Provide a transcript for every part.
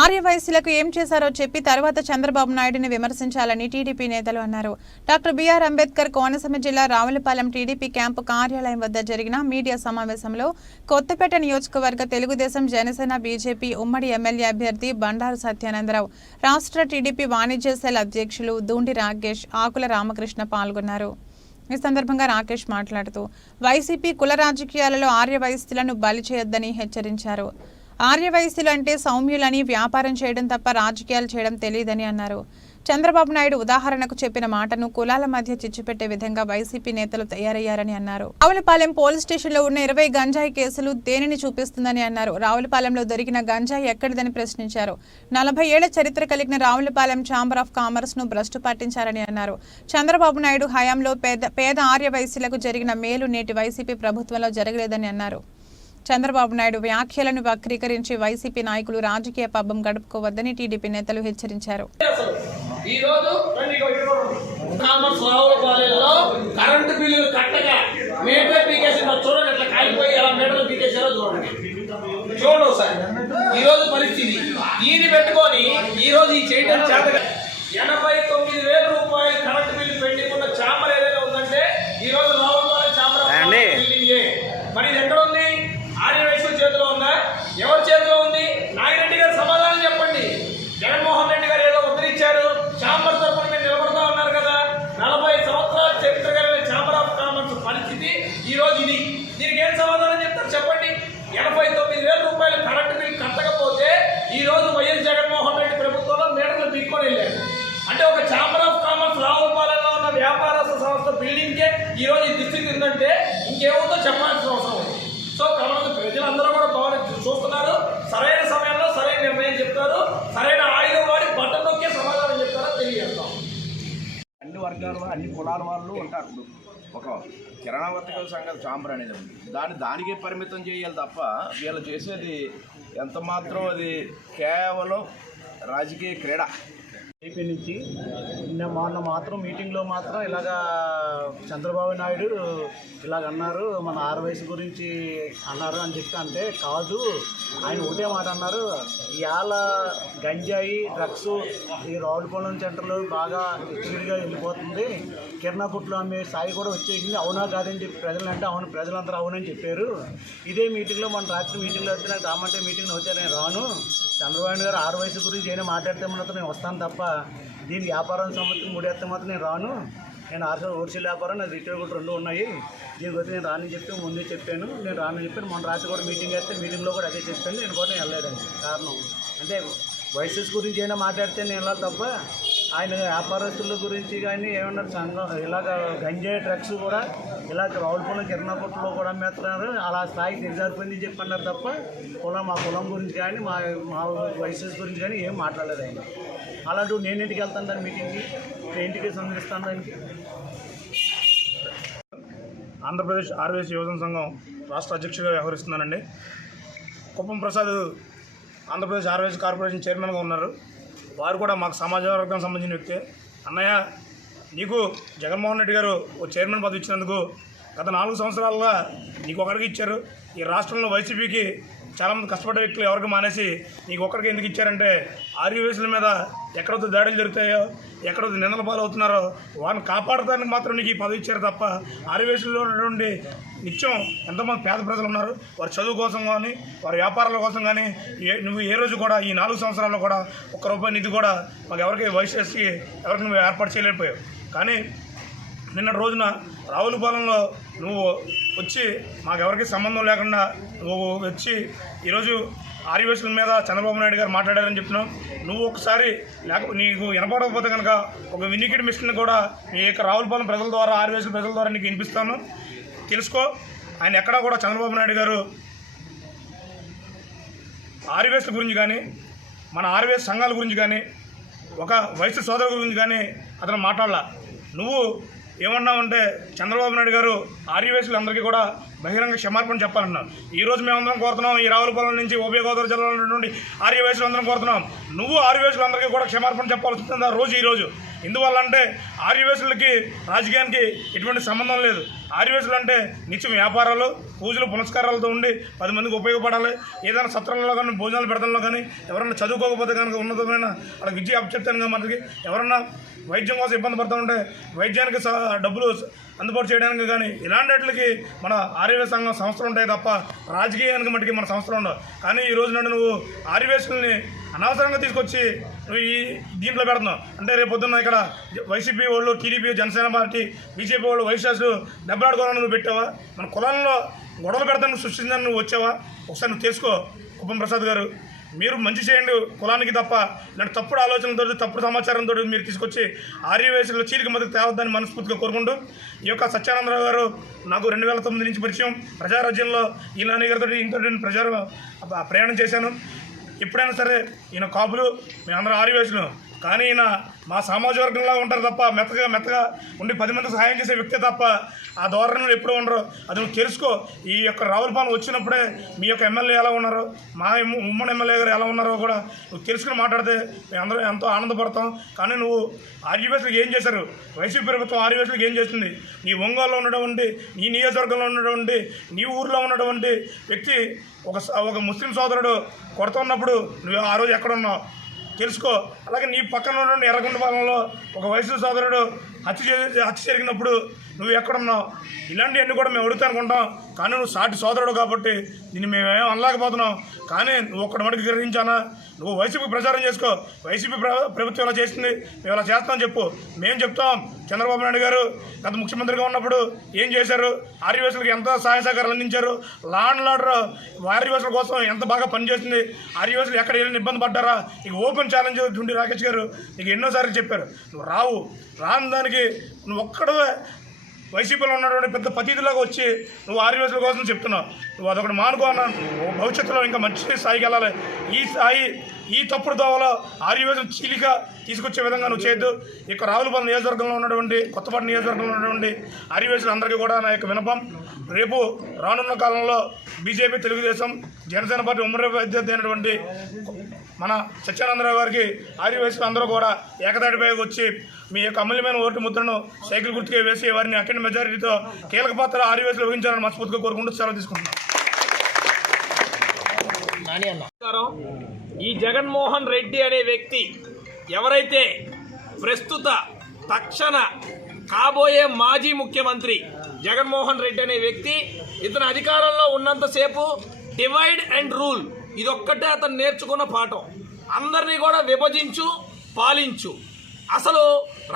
ఆర్యవైశ్యులకు ఏం చేశారో చెప్పి తర్వాత చంద్రబాబు నాయుడిని విమర్శించాలని టీడీపీ నేతలు అన్నారు. డాక్టర్ బిఆర్ అంబేద్కర్ కోనసీమ జిల్లా రావులపాలెం టీడీపీ క్యాంపు కార్యాలయం వద్ద జరిగిన మీడియా సమావేశంలో కొత్తపేట నియోజకవర్గ తెలుగుదేశం జనసేన బీజేపీ ఉమ్మడి ఎమ్మెల్యే అభ్యర్థి బండారు సత్యానందరావు, రాష్ట్ర టీడీపీ వాణిజ్య సెల్ అధ్యక్షులు దూండి రాకేష్, ఆకుల రామకృష్ణ పాల్గొన్నారు. ఈ సందర్భంగా రాకేష్ మాట్లాడుతూ వైసీపీ కుల రాజకీయాలలో ఆర్యవైశ్యులను బలి చేయొద్దని హెచ్చరించారు. ఆర్యవైశ్యులు అంటే సౌమ్యులని, వ్యాపారం చేయడం తప్ప రాజకీయాలు చేయడం తెలియదని అన్నారు. చంద్రబాబు నాయుడు ఉదాహరణకు చెప్పిన మాటను కులాల మధ్య చిచ్చుపెట్టే విధంగా వైసీపీ నేతలు తయారయ్యారని అన్నారు. రావులపాలెం పోలీస్ స్టేషన్లో ఉన్న 20 గంజాయి కేసులు దేనిని చూపిస్తుందని అన్నారు. రావులపాలెంలో దొరికిన గంజాయి ఎక్కడిదని ప్రశ్నించారు. 40 ఏళ్ల చరిత్ర కలిగిన రావులపాలెం ఛాంబర్ ఆఫ్ కామర్స్ ను భ్రష్టు పట్టించారని అన్నారు. చంద్రబాబు నాయుడు హయాంలో పేద ఆర్యవైశ్యులకు జరిగిన మేలు నేటి వైసీపీ ప్రభుత్వంలో జరగలేదని అన్నారు. చంద్రబాబు నాయుడు వ్యాఖ్యలను వక్రీకరించి వైసీపీ నాయకులు రాజకీయ పబ్బం గడుపుకోవద్దని టీడీపీ నేతలు హెచ్చరించారు. కరెంటు బిల్లులు కట్టగా మీటర్ పీకేసిన చూడండి, అట్లా కాలిపోయి ఎలా మీటర్లు పీకేసారో చూడండి. చూడండి సార్, ఈ రోజు పరిస్థితి ఈయన పెట్టుకొని ఈ రోజు ఈ చేయడం చేత 89,000 రూపాయలు కరెంటు బిల్లు పెండింగ్ ఉన్న ఛాంబర్ ఏదైనా ఉందంటే ఈ రోజు రావులపాలెం ఛాంబర్ బిల్డింగ్. మరి ఇది ఎక్కడ ఉంది? ఆర్యవైశ్యుల చేతిలో ఉందా? ఎవరి చేతిలో ఉంది? నాగిరెడ్డి గారు సమాధానం చెప్పండి. జగన్మోహన్ రెడ్డి గారు ఏదో ఉత్తరిచ్చారు, ఛాంబర్ తరఫున మీరు నిలబడతా ఉన్నారు కదా. 40 సంవత్సరాల చరిత్ర కలిగిన ఛాంబర్ ఆఫ్ కామర్స్ పరిస్థితి ఈ రోజు ఇది. దీనికి ఏం సమాధానం చెప్తారు చెప్పండి? 89,000 రూపాయలు కరెంటు బిల్ కట్టకపోతే ఈ రోజు వైఎస్ జగన్మోహన్ రెడ్డి ప్రభుత్వంలో మీటర్లు పీక్కొని వెళ్ళారు. అంటే ఒక ఛాంబర్ ఆఫ్ కామర్స్ రావులపాలెంలో ఉన్న వ్యాపారస్తు సంస్థ బిల్డింగ్కే ఈ రోజు ఈ దుస్థితి ఉందంటే ఇంకేముందో చెప్పాల్సిన అవసరం ఉంది. సో కాబట్టి ప్రజలందరూ కూడా బాగా చూస్తున్నారు. సరైన సమయంలో సరైన నిర్ణయం చెప్తారు, సరైన ఆయుధం వాడి బట్టలు నొక్కే సమాధానం చెప్తారో తెలియజేస్తాం. అన్ని వర్గాల అన్ని కులాల వాళ్ళు ఉంటారు. ఒక కిరాణా వర్తకుల సంఘం ఛాంబర్ అనేది ఉంది, దానికే పరిమితం చేయాలి తప్ప వీళ్ళు చేసేది ఎంత మాత్రం అది కేవలం రాజకీయ క్రీడ. ఏపీ నుంచి మొన్న మాత్రం మీటింగ్లో మాత్రం ఇలాగా చంద్రబాబు నాయుడు ఇలాగ అన్నారు, మన ఆర్వైస్ గురించి అన్నారు అని చెప్పి అంటే కాదు, ఆయన ఒకటే మాట అన్నారు. ఇవాళ గంజాయి డ్రగ్స్ ఈ రావులపాలెం సెంటర్లో బాగా విచ్చలవిడిగా వెళ్ళిపోతుంది, కిరాణా కొట్లు అమ్మే స్థాయి కూడా వచ్చేసింది, అవునా కాదని చెప్పి ప్రజలంటే అవును, ప్రజలందరూ అవునని చెప్పారు. ఇదే మీటింగ్లో మన రాత్రి మీటింగ్లో వస్తే నాకు రామంటే మీటింగ్ అవుతే నేను రాను, చంద్రబాబు నాయుడు గారు ఆర్వైస్ గురించి ఏమైనా మాట్లాడితే మాత్రం నేను వస్తాను తప్ప దీని వ్యాపారం సంబంధించి ముడేస్తే మాత్రం నేను రాను. నేను హోల్సేల్ వ్యాపారం, నాకు రిటైల్ కూడా 2 ఉన్నాయి, దీని గురించి నేను రాని చెప్పి ముందే చెప్పాను, నేను రానని చెప్పాను. మొన్న రాత్రి కూడా మీటింగ్ వేస్తే మీటింగ్లో కూడా అదే చెప్పాను, నేను కూడా వెళ్ళలేదండి. కారణం అంటే వైసెస్ గురించి అయినా మాట్లాడితే నేను వెళ్ళాలి తప్ప ఆయన వ్యాపారస్తుల గురించి కానీ ఏమన్నా సంఘం ఇలాగ గంజాయి డ్రగ్స్ కూడా ఇలా రావులపాలెం కిరాణా కొట్టులో కూడా అమ్మేస్తున్నారు, అలా స్థాయికి దిగజారిపోయింది చెప్పి అన్నారు తప్ప మా కులం గురించి కానీ మా వైసెస్ గురించి కానీ ఏం మాట్లాడలేదు ఆయన. అలాంటి నేను ఇంటికి వెళ్తాను దాని మీటింగ్కి, ఇంటికి సందర్శిస్తాను దానికి. ఆంధ్రప్రదేశ్ ఆర్వైస్ యువజన సంఘం రాష్ట్ర అధ్యక్షుడిగా వ్యవహరిస్తున్నానండి. కుప్పం ప్రసాద్ ఆంధ్రప్రదేశ్ ఆర్వైస్ కార్పొరేషన్ చైర్మన్గా ఉన్నారు. వారు కూడా మాకు సమాజ వర్గానికి సంబంధించిన వ్యక్తే. అన్నయ్య, నీకు జగన్మోహన్ రెడ్డి గారు ఓ చైర్మన్ పదవి ఇచ్చినందుకు గత 4 సంవత్సరాలుగా నీకు ఒకరికి ఇచ్చారు. ఈ రాష్ట్రంలో వైసీపీకి చాలామంది కష్టపడ్డ వ్యక్తులు ఎవరికి మానేసి నీకు ఒక్కరికి ఎందుకు ఇచ్చారంటే ఆర్యవైశ్యుల మీద ఎక్కడైతే దాడులు జరుగుతాయో, ఎక్కడైతే నిందల పాలు అవుతున్నారో వారిని కాపాడటానికి మాత్రం నీకు ఈ పదవి ఇచ్చారు తప్ప ఆర్యవైశ్యుల్లో ఉన్నటువంటి నిత్యం ఎంతోమంది పేద ప్రజలు ఉన్నారు, వారి చదువు కోసం కానీ వారి వ్యాపారాల కోసం కానీ నువ్వు ఏ రోజు కూడా ఈ 4 సంవత్సరాల్లో కూడా ₹1 నిధి కూడా మాకు ఎవరికి వైసీపీకి ఎవరికి నువ్వు ఏర్పాటు చేయలేకపోయావు. కానీ నిన్న రోజున రావులపాలెంలో నువ్వు వచ్చి మాకెవరికి సంబంధం లేకుండా నువ్వు వచ్చి ఈరోజు ఆర్యవైశ్యుల మీద చంద్రబాబు నాయుడు గారు మాట్లాడారని చెప్తున్నావు. నువ్వు ఒకసారి నీకు వినపడకపోతే కనుక ఒక వినికిడి మిషన్ కూడా మీ యొక్క రావులపాలెం ప్రజల ద్వారా, ఆర్యవైశ్యుల ప్రజల ద్వారా నీకు వినిపిస్తాను, తెలుసుకో. ఆయన ఎక్కడా కూడా చంద్రబాబు నాయుడు గారు ఆర్యవైశ్యుల గురించి కానీ, మన ఆర్యవైశ్య సంఘాల గురించి కానీ, ఒక వైశ్య సోదరుల గురించి కానీ అతను మాట్లాడలా. నువ్వు ఏమన్నామంటే చంద్రబాబు నాయుడు గారు ఆర్యవైశ్యులందరికీ కూడా బహిరంగ క్షమాపణ చెప్పాలన్నారు. ఈరోజు మేమందరం కోరుతున్నాం, ఈ రావులపాలెం నుంచి ఉభయ గోదావరి జిల్లాలో నుండి ఆర్యవైశ్యులందరం కోరుతున్నాం, నువ్వు ఆర్యవైశ్యులందరికీ కూడా క్షమాపణ చెప్పాల్సి వస్తుందా రోజు. ఈరోజు ఎందువల్ల అంటే ఆర్యవేశులకి రాజకీయానికి ఎటువంటి సంబంధం లేదు. ఆర్యవేశులు అంటే నిత్యం వ్యాపారాలు, పూజలు, పునస్కారాలతో ఉండి 10 మందికి ఉపయోగపడాలి. ఏదైనా సత్రంలో కానీ, భోజనాలు పెడతంలో కానీ ఎవరైనా చదువుకోకపోతే కనుక ఉన్నతమైన వాళ్ళకి విద్య అప్పచెప్తాను మనకి ఎవరన్నా వైద్యం కోసం ఇబ్బంది పడుతూ ఉంటే వైద్యానికి డబ్బులు అందుబాటు చేయడానికి కానీ ఇలాంటి వాటికి మన ఆర్యవేశ సంఘం సంస్థలు ఉంటాయి తప్ప రాజకీయానికి మటుకి మన సంస్థలు ఉండవు. కానీ ఈ రోజు నాడు నువ్వు ఆర్యవేశుల్ని అనవసరంగా తీసుకొచ్చి నువ్వు ఈ దీంట్లో పెడుతున్నావు అంటే రేపు పొద్దున్న ఇక్కడ వైసీపీ వాళ్ళు, టీడీపీ, జనసేన పార్టీ, బీజేపీ వాళ్ళు, వైశ్యాసులు దెబ్బలాడుకోవాలని నువ్వు పెట్టావా? మన కులాల్లో గొడవలు పెడతాను సృష్టించాలని నువ్వు వచ్చావా? ఒకసారి నువ్వు తెలుసుకో కుప్పం ప్రసాద్ గారు. మీరు మంచి చేయండి కులానికి తప్ప ఇలాంటి తప్పుడు ఆలోచనలతో, తప్పుడు సమాచారంతో మీరు తీసుకొచ్చి ఆర్యవేశంలో చీలిక మద్దతు తేవద్దని మనస్ఫూర్తిగా కోరుకుంటూ, ఈ యొక్క సత్యానందరావు గారు నాకు 2009 నుంచి పరిచయం. ప్రజారాజ్యంలో ఈ నాని గారితో ఇంతో ప్రయాణం చేశాను. ఎప్పుడైనా సరే ఈయన కాపులు, మేమందరం ఆర్యవేశులు, కానీ ఈయన మా సామాజిక వర్గంలో ఉంటారు తప్ప మెత్తగా ఉండి 10 మందికి సహాయం చేసే వ్యక్తే తప్ప ఆ ధోరణులు ఎప్పుడూ ఉండరు. అది నువ్వు తెలుసుకో. ఈ యొక్క రావులపాలెం వచ్చినప్పుడే మీ యొక్క ఎమ్మెల్యే ఎలా ఉన్నారో, మా ఉమ్మడి ఎమ్మెల్యే గారు ఎలా ఉన్నారో కూడా నువ్వు తెలుసుకుని మాట్లాడితే మేమందరం ఎంతో ఆనందపడతాం. కానీ నువ్వు ఆర్యవేశులకు ఏం చేశారు? వైసీపీ ప్రభుత్వం ఆర్యవేశులకు ఏం చేస్తుంది? నీ ఒంగోలులో ఉన్నటువంటి, నీ నియోజకవర్గంలో ఉన్నటువంటి, నీ ఊరిలో ఉన్నటువంటి వ్యక్తి ఒక ముస్లిం సోదరుడు కొడుతున్నప్పుడు నువ్వు ఆ రోజు ఎక్కడున్నావు తెలుసుకో. అలాగే నీ పక్కన ఉన్నటువంటి ఎర్రగొండపాలెంలో ఒక వైశ్య సోదరుడు హత్య జరిగినప్పుడు నువ్వు ఎక్కడున్నావు? ఇలాంటివన్నీ కూడా మేము అడుగుతా అనుకుంటాం. కానీ నువ్వు సాటి సోదరుడు కాబట్టి దీన్ని మేమేం అనలేకపోతున్నాం. కానీ నువ్వు ఒక్కడి మటుకు గ్రహించానా? నువ్వు వైసీపీ ప్రచారం చేసుకో. వైసీపీ ప్రభుత్వం ఇలా చేస్తుంది, మేము ఇలా చేస్తామని చెప్పు. మేము చెప్తాం. చంద్రబాబు నాయుడు గారు గత ముఖ్యమంత్రిగా ఉన్నప్పుడు ఏం చేశారు? ఆర్యవేశులకు ఎంత సహాయ సహకారాలు అందించారు? లా అండ్ ఆర్డర్ ఆర్యవేశుల కోసం ఎంత బాగా పనిచేస్తుంది? ఆర్యవేశులు ఎక్కడ ఏదైనా ఇబ్బంది పడ్డారా? ఇక ఓపెన్ ఛాలెంజ్ జుండి రాకేష్ గారు నీకు ఎన్నోసార్లు చెప్పారు. నువ్వు రాని దానికి నువ్వు ఒక్కడే వైసీపీలో ఉన్నటువంటి పెద్ద పతిథిలాగా వచ్చి నువ్వు ఆర్యవేశుల కోసం చెప్తున్నావు. నువ్వు అదొకటి మానుకో అన్నాను. భవిష్యత్తులో ఇంకా మంచి స్థాయికి వెళ్ళాలి. ఈ తప్పుడు దోవలో ఆర్యవేశం చీలిక తీసుకొచ్చే విధంగా నువ్వు చేయొద్దు. ఇక రావులపాలెం నియోజకవర్గంలో ఉన్నటువంటి, కొత్తపేట నియోజకవర్గంలో ఉన్నటువంటి ఆర్యవేశులందరికీ కూడా నా యొక్క విన్నపం, రేపు రానున్న కాలంలో బీజేపీ, తెలుగుదేశం, జనసేన పార్టీ ఉమ్మడి అభ్యర్థి అయినటువంటి మన సత్యానందరావు గారికి ఆర్యవేశులు అందరూ కూడా ఏకతాటిపై వచ్చి మీ యొక్క అమూల్యమైన ఓటు ముద్రను సైకిల్ గుర్తుకే వేసి వారిని అఖండ మెజారిటీతో కీలక పాత్ర ఆర్యవేశులు వహించాలని మనస్ఫూర్తిగా కోరుకుంటూ సెలవు తీసుకుంటున్నాను. ఈ జగన్మోహన్ రెడ్డి అనే వ్యక్తి ఎవరైతే ప్రస్తుత తక్షణ కాబోయే మాజీ ముఖ్యమంత్రి జగన్మోహన్ రెడ్డి అనే వ్యక్తి, ఇతను అధికారంలో ఉన్నంతసేపు డివైడ్ అండ్ రూల్ ఇదొక్కటే అతను నేర్చుకున్న పాఠం. అందరినీ కూడా విభజించు, పాలించు. అసలు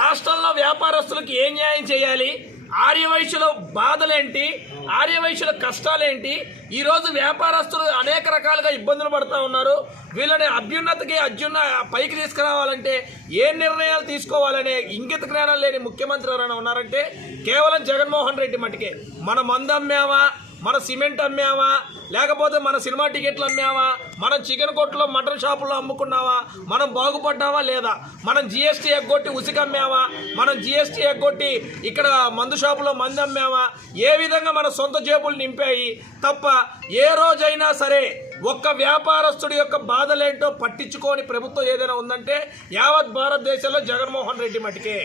రాష్ట్రంలో వ్యాపారస్తులకు ఏం న్యాయం చేయాలి? ఆర్యవైశ్యుల బాధలేంటి? ఆర్యవైశ్యుల కష్టాలేంటి? ఈరోజు వ్యాపారస్తులు అనేక రకాలుగా ఇబ్బందులు పడుతూ ఉన్నారు. వీళ్ళని అభ్యున్నతికి పైకి తీసుకురావాలంటే ఏ నిర్ణయాలు తీసుకోవాలనే ఇంగిత జ్ఞానం లేని ముఖ్యమంత్రి ఎవరైనా ఉన్నారంటే కేవలం జగన్మోహన్ రెడ్డి మటుకే. మన మందు అమ్మామా, మన సిమెంట్ అమ్మామా, లేకపోతే మన సినిమా టికెట్లు అమ్మామా, మనం చికెన్ కొట్టులో, మటన్ షాపుల్లో అమ్ముకున్నావా, మనం బాగుపడ్డావా లేదా, మనం జిఎస్టీ ఎగ్గొట్టి ఉసికి అమ్మామా, మనం జిఎస్టీ ఎగ్గొట్టి ఇక్కడ మందు షాపులో మంది అమ్మామా, ఏ విధంగా మన సొంత జేబులు నింపాయి తప్ప ఏ రోజైనా సరే ఒక్క వ్యాపారస్తుడి యొక్క బాధలేంటో పట్టించుకోని ప్రభుత్వం ఏదైనా ఉందంటే యావత్ భారతదేశంలో జగన్మోహన్ రెడ్డి మటుకే.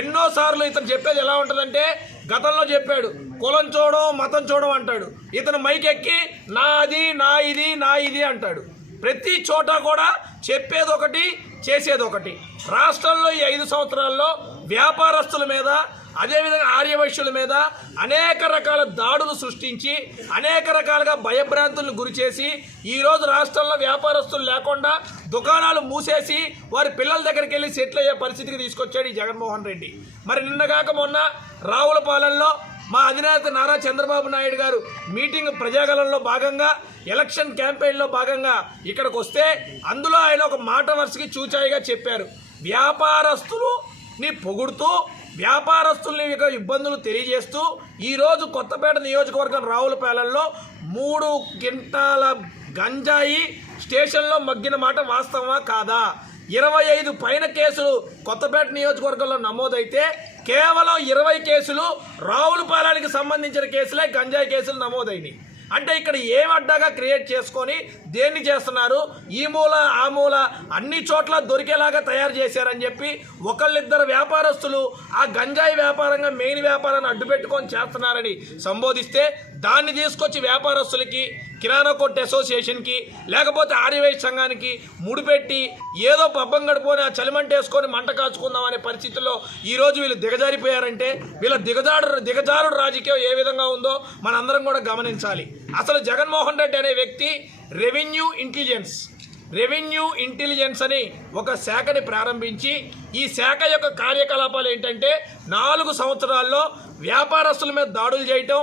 ఎన్నోసార్లు ఇతను చెప్పేది ఎలా ఉంటుందంటే, గతంలో చెప్పాడు కులం చూడం, మతం చూడం అంటాడు. ఇతను మైకెక్కి నాది, నా ఇది అంటాడు. ప్రతి చోట కూడా చెప్పేది ఒకటి, చేసేది ఒకటి. రాష్ట్రంలో ఈ 5 సంవత్సరాల్లో వ్యాపారస్తుల మీద, అదేవిధంగా ఆర్యవైశ్యుల మీద అనేక రకాల దాడులు సృష్టించి, అనేక రకాలుగా భయభ్రాంతులను గురి చేసి, ఈరోజు రాష్ట్రంలో వ్యాపారస్తులు లేకుండా దుకాణాలు మూసేసి వారి పిల్లల దగ్గరికి వెళ్ళి సెటిల్ అయ్యే పరిస్థితికి తీసుకొచ్చాడు ఈ జగన్మోహన్ రెడ్డి. మరి నిన్నగాక మొన్న రావులపాలెంలో మా అధినేత నారా చంద్రబాబు నాయుడు గారు మీటింగ్ ప్రజాగలంలో భాగంగా, ఎలక్షన్ క్యాంపెయిన్లో భాగంగా ఇక్కడికి వస్తే అందులో ఆయన ఒక మాట వరుసకి చూచాయిగా చెప్పారు. వ్యాపారస్తులని పొగుడుతూ, వ్యాపారస్తుల్ని ఇబ్బందులు తెలియజేస్తూ ఈరోజు కొత్తపేట నియోజకవర్గం రావులపాలెంలో 3 క్వింటాల గంజాయి స్టేషన్లో మగ్గిన మాట వాస్తవమా కాదా? 25 పైన కేసులు కొత్తపేట నియోజకవర్గంలో నమోదైతే కేవలం 20 కేసులు రావులపాలెంకి సంబంధించిన కేసులే గంజాయి కేసులు నమోదైనవి. అంటే ఇక్కడ ఏం అడ్డాగా క్రియేట్ చేసుకొని దేన్ని చేస్తున్నారు, ఈ మూల ఆ మూల అన్ని చోట్ల దొరికేలాగా తయారు చేశారని చెప్పి ఒకళ్ళిద్దరు వ్యాపారస్తులు ఆ గంజాయి వ్యాపారంగా మెయిన్ వ్యాపారాన్ని అడ్డుపెట్టుకొని చేస్తున్నారని సంబోధిస్తే దాన్ని తీసుకొచ్చి వ్యాపారస్తులకి, కిరాణా కొట్టు అసోసియేషన్కి, లేకపోతే ఆర్యవైశ్య సంఘానికి ముడిపెట్టి ఏదో పబ్బం గడుపుకొని ఆ చలిమంట వేసుకొని మంట కాచుకుందాం అనే పరిస్థితుల్లో ఈరోజు వీళ్ళు దిగజారిపోయారంటే వీళ్ళ దిగజారుడు రాజకీయం ఏ విధంగా ఉందో మనందరం కూడా గమనించాలి. అసలు జగన్మోహన్ రెడ్డి అనే వ్యక్తి రెవెన్యూ ఇంటెలిజెన్స్ అని ఒక శాఖని ప్రారంభించి ఈ శాఖ యొక్క కార్యకలాపాలు ఏంటంటే 4 సంవత్సరాల్లో వ్యాపారస్తుల మీద దాడులు చేయటం,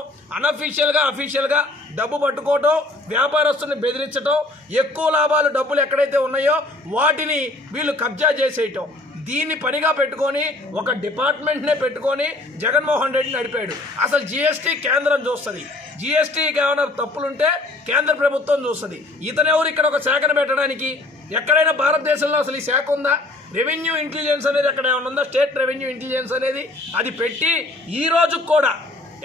అఫీషియల్గా డబ్బు పట్టుకోవటం, వ్యాపారస్తుల్ని బెదిరించటం, ఎక్కువ లాభాలు డబ్బులు ఎక్కడైతే ఉన్నాయో వాటిని వీళ్ళు కబ్జా చేసేయటం, దీన్ని పనిగా పెట్టుకొని ఒక డిపార్ట్మెంట్నే పెట్టుకొని జగన్మోహన్ రెడ్డి నడిపాడు. అసలు జిఎస్టీ కేంద్రం చూస్తుంది, జిఎస్టీకి ఏమైనా తప్పులుంటే కేంద్ర ప్రభుత్వం చూస్తుంది. ఇతనెవరు ఇక్కడ ఒక శాఖను పెట్టడానికి? ఎక్కడైనా భారతదేశంలో అసలు ఈ శాఖ ఉందా? రెవెన్యూ ఇంటెలిజెన్స్ అనేది అక్కడ ఏమైనా ఉందా? స్టేట్ రెవెన్యూ ఇంటెలిజెన్స్ అనేది అది పెట్టి ఈ రోజు కూడా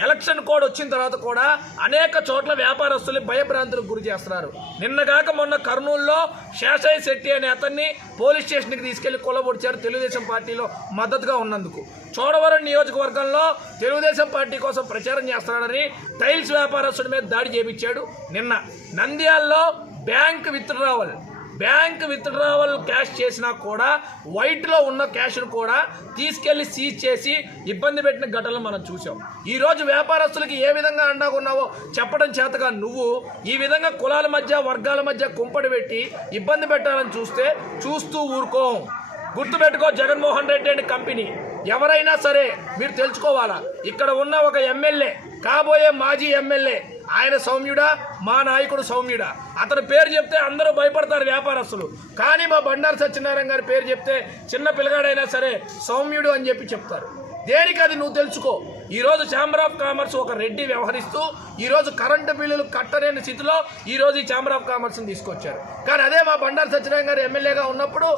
ఎలక్షన్ కోడ్ వచ్చిన తర్వాత కూడా అనేక చోట్ల వ్యాపారస్తులు భయభ్రాంతులకు గురి చేస్తున్నారు. నిన్నగాక మొన్న కర్నూలులో శేషయ్య శెట్టి అనే అతన్ని పోలీస్ స్టేషన్కి తీసుకెళ్లి కొల్లబొడిచారు తెలుగుదేశం పార్టీలో మద్దతుగా ఉన్నందుకు. చోడవరం నియోజకవర్గంలో తెలుగుదేశం పార్టీ కోసం ప్రచారం చేస్తున్నాడని టైల్స్ వ్యాపారస్తుడి మీద దాడి చేపించాడు. నిన్న నంద్యాలలో బ్యాంక్ విత్డ్రావల్ క్యాష్ చేసినా కూడా వైట్లో ఉన్న క్యాష్ను కూడా తీసుకెళ్లి సీజ్ చేసి ఇబ్బంది పెట్టిన ఘటనలు మనం చూసాం. ఈరోజు వ్యాపారస్తులకి ఏ విధంగా అండగా ఉన్నావో చెప్పడం చేతగా నువ్వు ఈ విధంగా కులాల మధ్య వర్గాల మధ్య కుంపడి పెట్టి ఇబ్బంది పెట్టాలని చూస్తూ ఊరుకోం. గుర్తుపెట్టుకో, జగన్మోహన్ రెడ్డి అండ్ కంపెనీ ఎవరైనా సరే మీరు తెలుసుకోవాలా. ఇక్కడ ఉన్న ఒక ఎమ్మెల్యే, కాబోయే మాజీ ఎమ్మెల్యే, ఆయన సౌమ్యుడా, మా నాయకుడు సౌమ్యుడా. అతని పేరు చెప్తే అందరూ భయపడతారు వ్యాపారస్తులు. కానీ మా బండారు సత్యనారాయణ గారి పేరు చెప్తే చిన్న పిల్లగాడైనా సరే సౌమ్యుడు అని చెప్పి చెప్తారు. దేనికి అది నువ్వు తెలుసుకో. ఈరోజు ఛాంబర్ ఆఫ్ కామర్స్ ఒక రెడ్డి వ్యవహరిస్తూ ఈరోజు కరెంటు బిల్లులు కట్టలేని స్థితిలో ఈరోజు ఈ ఛాంబర్ ఆఫ్ కామర్స్ని తీసుకొచ్చారు. కానీ అదే మా బండారు సత్యనారాయణ గారు ఎమ్మెల్యేగా ఉన్నప్పుడు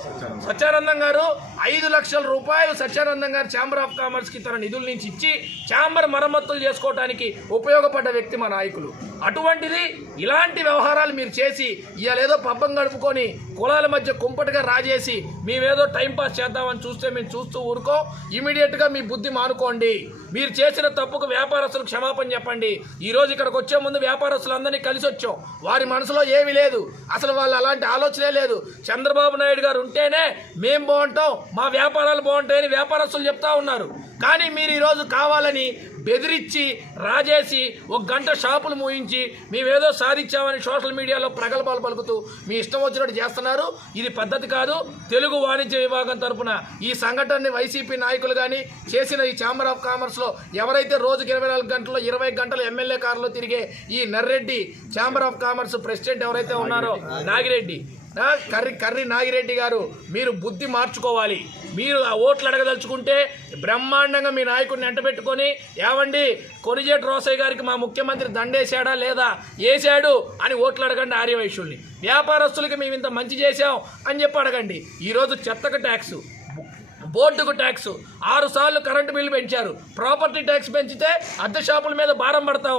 సత్యానందం గారు 5 లక్షల రూపాయలు సత్యానందం గారు ఛాంబర్ ఆఫ్ కామర్స్కి తన నిధుల నుంచి ఇచ్చి ఛాంబర్ మరమ్మతులు చేసుకోవడానికి ఉపయోగపడ్డ వ్యక్తి మా నాయకులు. అటువంటిది ఇలాంటి వ్యవహారాలు మీరు చేసి ఇవాళ ఏదో పబ్బం గడుపుకొని కులాల మధ్య కుంపటిగా రాజేసి మేమేదో టైంపాస్ చేద్దామని చూస్తే మేము చూస్తూ ఊరుకో. ఇమీడియట్గా మీ బుద్ధి మానుకోండి. మీరు చేసిన తప్పుకు వ్యాపారస్తులకు క్షమాపణ చెప్పండి. ఈరోజు ఇక్కడికి వచ్చే ముందు వ్యాపారస్తులందరినీ కలిసి వచ్చాం. వారి మనసులో ఏమీ లేదు, అసలు వాళ్ళు అలాంటి ఆలోచనే లేదు. చంద్రబాబు నాయుడు గారు ఉంటేనే మేం బాగుంటాం, మా వ్యాపారాలు బాగుంటాయని వ్యాపారస్తులు చెప్తా ఉన్నారు. కానీ మీరు ఈరోజు కావాలని బెదిరించి రాజేసి 1 గంట షాపులు మూయించి మేమేదో సాధించామని సోషల్ మీడియాలో ప్రగల్భాలు పలుకుతూ మీ ఇష్టం వచ్చినట్టు చేస్తున్నారు. ఇది పద్ధతి కాదు. తెలుగు వాణిజ్య విభాగం తరపున ఈ సంఘటనని వైసీపీ నాయకులు కానీ చేసిన ఈ ఛాంబర్ ఆఫ్ కామర్స్లో ఎవరైతే రోజుకి 24 గంటల్లో 20 గంటలు ఎమ్మెల్యే కారులో తిరిగే ఈ Narreddy chamber of commerce president ఎవరైతే ఉన్నారో కర్రి నాగిరెడ్డి గారు, మీరు బుద్ధి మార్చుకోవాలి. మీరు ఆ ఓట్లు అడగదలుచుకుంటే బ్రహ్మాండంగా మీ నాయకుడిని ఎంటబెట్టుకొని ఏవండి కొనిజేటి రోసయ్య గారికి మా ముఖ్యమంత్రి దండేశాడా లేదా, వేశాడు అని ఓట్లు అడగండి. ఆర్యవైశ్యుల్ని వ్యాపారస్తులకి మేము ఇంత మంచి చేశాం అని చెప్పి అడగండి. ఈరోజు చెత్తకు ట్యాక్సు, బోర్డుకు ట్యాక్స్, 6 సార్లు కరెంటు బిల్లు పెంచారు. ప్రాపర్టీ ట్యాక్స్ పెంచితే అద్దె షాపుల మీద భారం పడతాం.